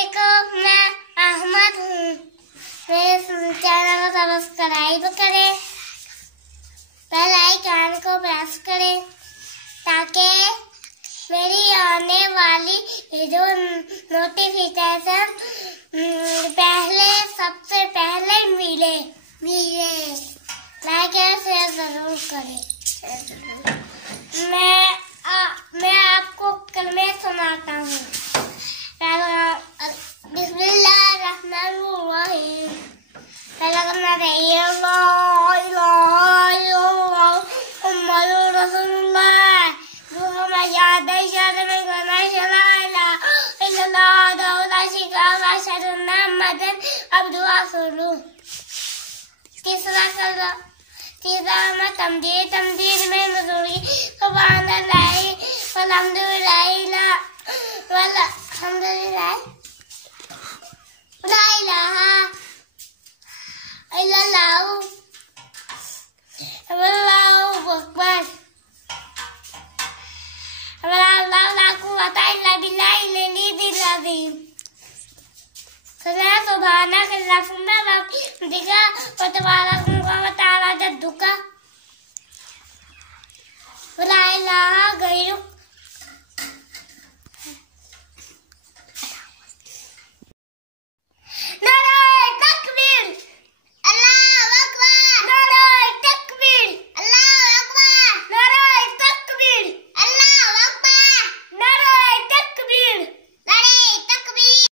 वालेकुम, मैं अहमद हूँ। मेरे चैनल को सब्सक्राइब करें, बेल आइकन को प्रेस करें ताकि मेरी आने वाली वीडियो नोटिफिकेशन सबसे पहले मिले। लाइक और शेयर जरूर करें। मैं आपको कलमे सुनाता हूँ। बिस्मिल्लाहिर्रहमानिर्रहीम। तीसरा तमदीद में नज़ूरी सुब्हानल्लाह वल्हम्दुलिल्लाह ला इलाहा इल्लल्लाह वल्लाहु अकबर ला कुव्वता इल्ला बिल्लाहिल अलीय्यिल अज़ीम। सुब्हानक अल्लाहुम्मा वबिहम्दिका व तबारक व तआला जद्दुका व ला इलाहा गैरुक